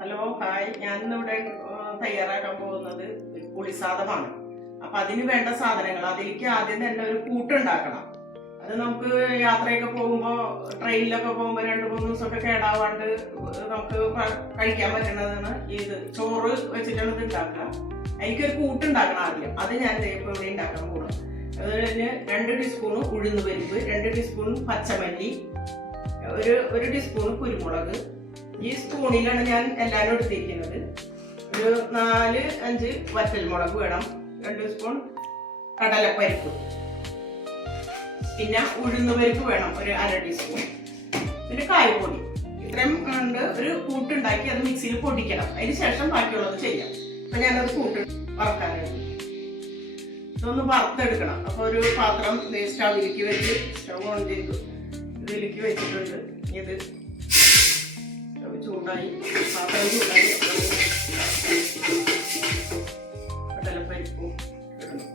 Hello hi. ഞാൻ ഇന്നിവിടെ തയ്യാറാക്കാൻ പോകുന്നത് പുളിസാദമാണ് അപ്പൊ അതിന് വേണ്ട സാധനങ്ങൾ അതിലേക്ക് ആദ്യം തന്നെ ഒരു കൂട്ടുണ്ടാക്കണം അത് നമുക്ക് യാത്രയൊക്കെ പോകുമ്പോൾ ട്രെയിനിലൊക്കെ പോകുമ്പോൾ രണ്ട് മൂന്ന് ദിവസമൊക്കെ കേടാവാണ്ട് നമുക്ക് കഴിക്കാൻ പറ്റുന്നതാണ് ഇത്. ചോറ് വെച്ചിട്ടാണ് ഇത് ഉണ്ടാക്കുക. എനിക്കൊരു കൂട്ടുണ്ടാക്കണം ആദ്യം. അത് ഞാൻ ഇപ്പോൾ ഇവിടെ ഉണ്ടാക്കാൻ പോകണം അത് കഴിഞ്ഞ് രണ്ട് ടീസ്പൂൺ ഉഴുന്ന് പരിപ്പ് രണ്ട് ടീസ്പൂൺ പച്ചമല്ലി ഒരു ഒരു ടീസ്പൂൺ കുരുമുളക് ഈ സ്പൂണിലാണ് ഞാൻ എല്ലാവരും എടുത്തിരിക്കുന്നത്. ഒരു നാല് അഞ്ച് വറ്റൽമുളക് വേണം. രണ്ട് സ്പൂൺ കടലപ്പരിപ്പ്. പിന്നെ ഉഴുന്ന് പരിപ്പ് വേണം ഒരു അര ടീസ്പൂൺ. പിന്നെ കായപ്പൊടി ഇത്രയും ഉണ്ട് ഒരു കൂട്ടുണ്ടാക്കി അത് മിക്സിയിൽ പൊടിക്കണം. അതിന് ശേഷം ബാക്കിയുള്ളത് ചെയ്യാം. അപ്പൊ ഞാനത് കൂട്ട് വറക്കാനായിട്ട് ഇതൊന്ന് വറുത്തെടുക്കണം. അപ്പൊ ഒരു പാത്രം സ്റ്റവിലേക്ക് വെച്ച് സ്റ്റവ് ഓൺ ചെയ്തു. ഇതിലേക്ക് വെച്ചിട്ടുണ്ട്. ഇത് ചൂടായി പാത്രം ചൂടായി കടലപ്പരിപ്പും ഇടണം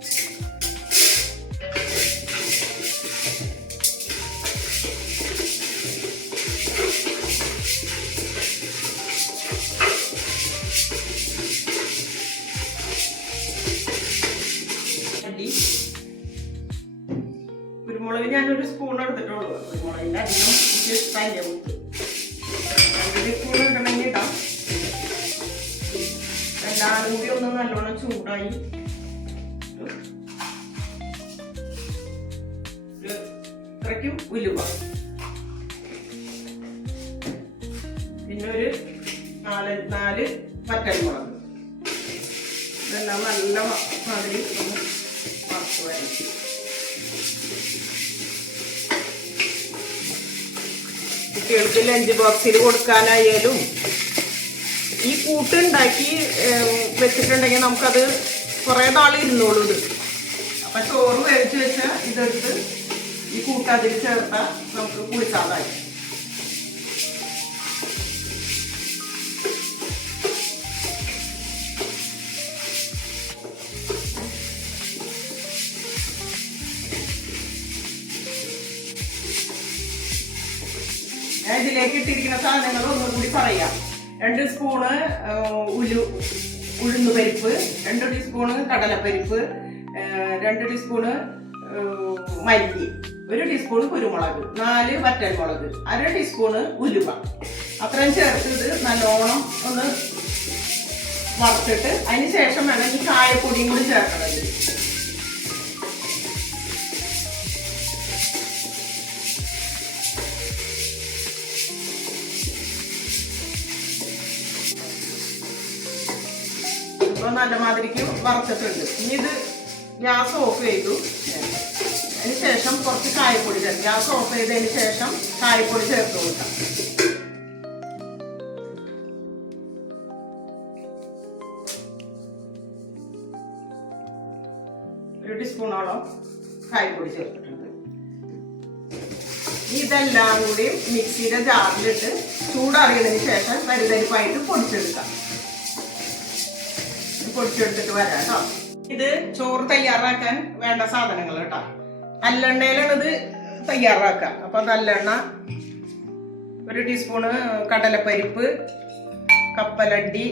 കുരുമുളക് ഞാനൊരു സ്പൂൺ എടുത്തിട്ടുള്ളൂ. കുരുമുളകിന്റെ അധികം എനിക്ക് ഇത്രയ്ക്കും ഉലുവ. പിന്നെ ഒരു നാല് നാല് പറ്റൽമുളക് ഇതെല്ലാം നല്ല മാതിരി ഒന്ന് വറുത്ത് വരയ്ക്കും. കുട്ടികൾക്ക് ലഞ്ച് ബോക്സിൽ കൊടുക്കാനായാലും ഈ കൂട്ടുണ്ടാക്കി വെച്ചിട്ടുണ്ടെങ്കിൽ നമുക്കത് കുറേ നാൾ ഇരുന്നോളൂ ഇത്. അപ്പൊ ചോറ് വേവിച്ച് വെച്ച ഇതെടുത്ത് ഈ കൂട്ടാതിൽ ചേർത്താൽ നമുക്ക് കുളിക്കാതായി ഇതിലേക്ക് ഇട്ടിരിക്കുന്ന സാധനങ്ങൾ ഒന്നും കൂടി പറയാം. രണ്ട് സ്പൂണ് ഉലു ഉഴുന്ന് പരിപ്പ് രണ്ട് ടീസ്പൂണ് കടലപ്പരിപ്പ് രണ്ട് ടീസ്പൂണ് മല്ലി ഒരു ടീസ്പൂൺ കുരുമുളക് നാല് വറ്റൽമുളക് അര ടീസ്പൂണ് ഉലുവ. അത്രയും ചേർത്ത് ഇത് നല്ലോണം ഒന്ന് വറുത്തിട്ട് അതിന് ശേഷം വേണം ഈ കായപ്പൊടിയും കൂടി ചേർക്കണത് നല്ല മാതിരിക്ക് വറുത്തിട്ടുണ്ട്. ഇനി ഇത് ഗ്യാസ് ഓഫ് ചെയ്തു. അതിന് ശേഷം കുറച്ച് കായപ്പൊടി ചേർത്ത് ഗ്യാസ് ഓഫ് ചെയ്തതിന് ശേഷം കായപ്പൊടി ചേർത്ത് കൊടുക്കാം. ഒരു ടീസ്പൂണോളം കായപ്പൊടി ചേർത്തിട്ടുണ്ട്. ഇതെല്ലാം കൂടി മിക്സിയുടെ ജാറിലിട്ട് ചൂടറിയതിന് ശേഷം വലുതരിപ്പായിട്ട് പൊടിച്ചെടുക്കാം. പൊടിച്ചെടുത്തിട്ട് വരാം കേട്ടോ ഇത് ചോറ് തയ്യാറാക്കാൻ വേണ്ട സാധനങ്ങൾ കേട്ടോ നല്ലെണ്ണയിലാണ് ഇത് തയ്യാറാക്കുക. അപ്പൊ നല്ലെണ്ണ ഒരു ടീസ്പൂണ് കടലപ്പരിപ്പ് കപ്പലണ്ടി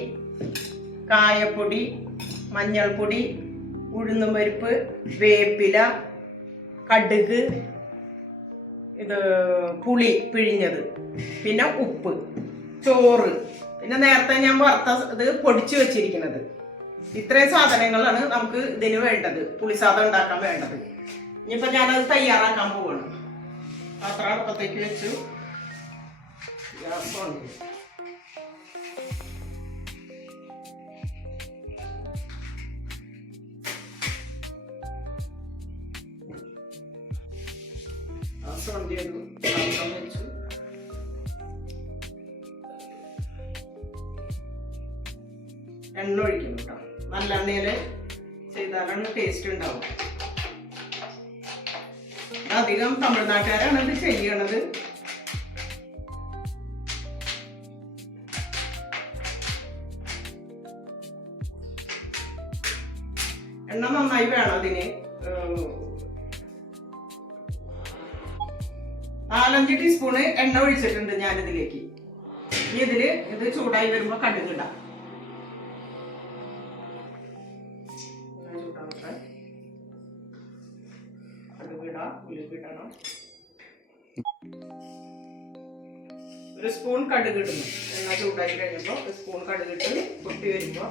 കായപ്പൊടി മഞ്ഞൾപ്പൊടി ഉഴുന്നും പരിപ്പ് വേപ്പില കടുക് ഇത് പുളി പിഴിഞ്ഞത് പിന്നെ ഉപ്പ് ചോറ്. പിന്നെ നേരത്തെ ഞാൻ വറുത്ത ഇത് പൊടിച്ചു വെച്ചിരിക്കുന്നത് ഇത്രയും സാധനങ്ങളാണ് നമുക്ക് ഇതിന് വേണ്ടത്. പുളിസാദം ഉണ്ടാക്കാൻ വേണ്ടത്. ഇനിയിപ്പോ ഞാനത് തയ്യാറാക്കാൻ പോവാണ്. പാത്രം അടുപ്പത്തേക്ക് വെച്ചു. ഗ്യാസ് വെച്ചു. എണ്ണ ഒഴിക്കുന്നു നല്ലെണ്ണയിൽ ചെയ്താലാണ് ടേസ്റ്റ് ഉണ്ടാവും അധികം തമിഴ്നാട്ടുകാരാണ് ഇത് ചെയ്യണത്. എണ്ണ നന്നായി വേണം അതിന്. നാലഞ്ച് ടീസ്പൂണ് എണ്ണ ഒഴിച്ചിട്ടുണ്ട് ഞാനിതിലേക്ക്. ഇതിൽ ഇത് ചൂടായി വരുമ്പോൾ കടുകിടാം കടുകിടാം ഉലുകിടണം ഒരു സ്പൂൺ കടുകിടുന്നു എണ്ണ ചൂടായി കഴിഞ്ഞപ്പോ ഒരു സ്പൂൺ കടുകിട്ട് പൊട്ടി വരുമ്പോ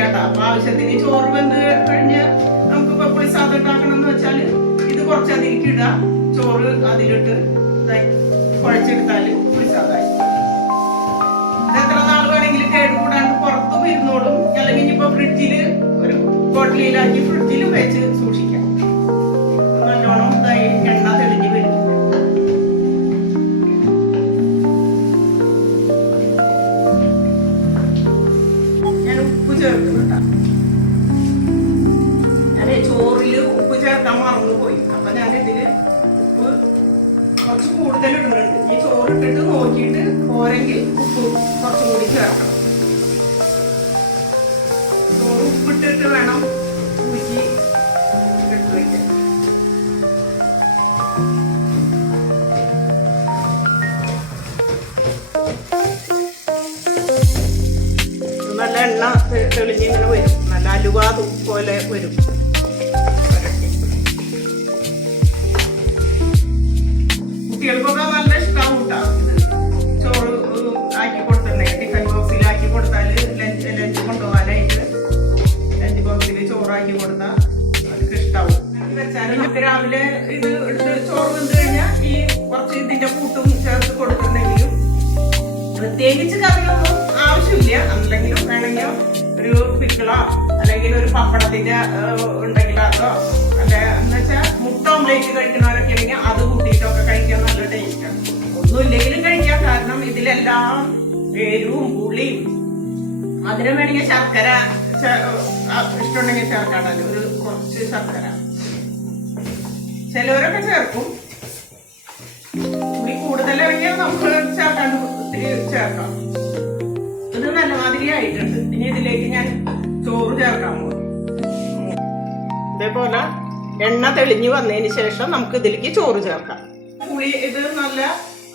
കേട്ടോ. അപ്പൊ ആവശ്യത്തിന് ചോറ് വന്ന് കഴിഞ്ഞ് നമുക്ക് പുളി സാധനം ഉണ്ടാക്കണം എന്ന് വെച്ചാൽ ഇത് കുറച്ച് അതിലേക്ക് ഇടുക ചോറ് അതിലിട്ട് കുഴച്ചെടുത്താൽ പുളി സാധായി. എത്ര നാൾ വേണമെങ്കിലും കേടുകൂടാണ്ട് പുറത്തും ഇരുന്നോളും. അല്ലെങ്കിൽ ഇനിയിപ്പോ ഫ്രിഡ്ജിൽ ഒരു ബോട്ടിലാക്കി ഫ്രിഡ്ജിൽ വെച്ച് സൂക്ഷിക്കും. തെളിഞ്ഞിങ്ങനെ വരും. നല്ല അലുവാത് പോലെ വരും. കുട്ടികൾക്കൊക്കെ നല്ല ഒരു ഉണ്ടെങ്കിൽ അതോ അല്ലെ എന്ന് വെച്ചാൽ മുട്ട ഓംലേറ്റ് കഴിക്കുന്നവരൊക്കെ ആണെങ്കിൽ അത് കൂട്ടിയിട്ടൊക്കെ കഴിക്കാൻ നല്ല ടേസ്റ്റാണ് ഒന്നുമില്ലെങ്കിലും കഴിക്കാം. കാരണം ഇതിലെല്ലാം എരിവും പുളിയും മധുരം വേണമെങ്കിൽ ശർക്കര ഇഷ്ടമുണ്ടെങ്കിൽ ചേർക്കാണല്ലോ ഒരു കുറച്ച് ശർക്കര. ചിലവരൊക്കെ ചേർക്കും. പുളി കൂടുതലാണെങ്കിൽ നമുക്ക് ചേർക്കാണ്ട് ഒത്തിരി ചേർക്കാം. ഇത് നല്ല മാതിരി ആയിട്ടുണ്ട്. ഇനി ഇതിലേക്ക് ഞാൻ ചോറ് ചേർക്കാൻ പോകും ഇതേപോലെ എണ്ണ തെളിഞ്ഞു വന്നതിന് ശേഷം നമുക്ക് ഇതിലേക്ക് ചോറ് ചേർക്കാം. പുളി ഇത് നല്ല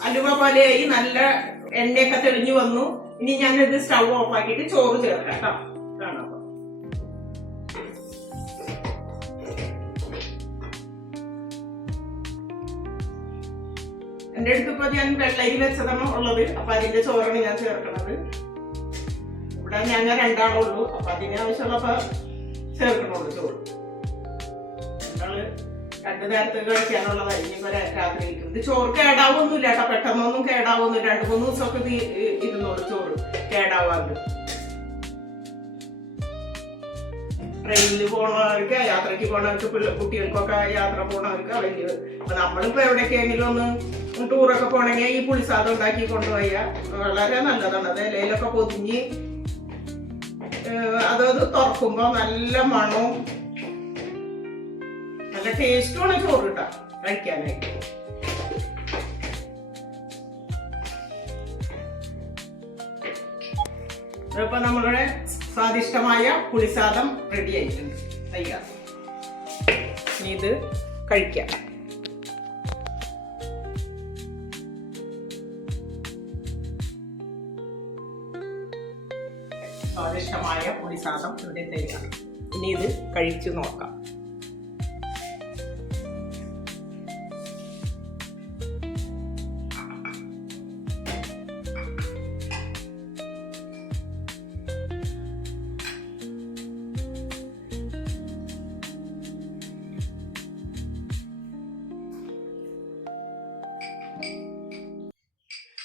അലുവ പോലെയായി നല്ല എണ്ണയൊക്കെ തെളിഞ്ഞു വന്നു. ഇനി ഞാൻ ഇത് സ്റ്റൗ ഓഫ് ആക്കിയിട്ട് ചോറ് ചേർക്കാം കേട്ടോ. കാണാം. അടുത്ത് ഇപ്പൊ ഞാൻ വെള്ളരി വെച്ചതാണ് ഉള്ളത്. അപ്പൊ അതിന്റെ ചോറാണ് ഞാൻ ചേർക്കണത്. ഇവിടെ ഞങ്ങൾ രണ്ടാളുള്ളൂ. അപ്പൊ അതിന് ആവശ്യമുള്ളപ്പോ ചേർക്കണുള്ളൂ ചോറ്. രണ്ടു നേരത്തെ കഴിക്കാനുള്ളതായിരിക്കും ഇനിയിപ്പോ രാത്രി ഇത് ചോറ് കേടാവൊന്നുമില്ല കേട്ടോ. പെട്ടെന്നൊന്നും കേടാവൊന്നുമില്ല രണ്ട് മൂന്ന് ദിവസമൊക്കെ ഇരുന്നോളൂ ചോറ് കേടാവാറുണ്ട് ട്രെയിനിൽ പോണവർക്ക് യാത്രയ്ക്ക് പോണവർക്ക് കുട്ടികൾക്കൊക്കെ യാത്ര പോണവർക്ക് വലിയ അപ്പൊ നമ്മളിപ്പോ എവിടേക്കെങ്കിലും ഒന്ന് ടൂറൊക്കെ പോണെങ്കിൽ ഈ പുളിസാദം ഉണ്ടാക്കി കൊണ്ടുപോയ വളരെ നല്ലതാണ്. അത് ഇലയിലൊക്കെ പൊതിഞ്ഞ് അതത് തുറക്കുമ്പോ നല്ല മണവും നല്ല ടേസ്റ്റുമാണ് ചോറ് കിട്ടാ കഴിക്കാനായിട്ട്. ഇപ്പൊ നമ്മളുടെ സ്വാദിഷ്ടമായ പുളിസാദം റെഡി ആയിട്ടുണ്ട്. തയ്യാർ ഇത് കഴിക്കാം. സ്വാദിഷ്ടമായ പുളിസാദം ഇവിടെ തയ്യാർ ഇനി ഇത് കഴിച്ചു നോക്കാം.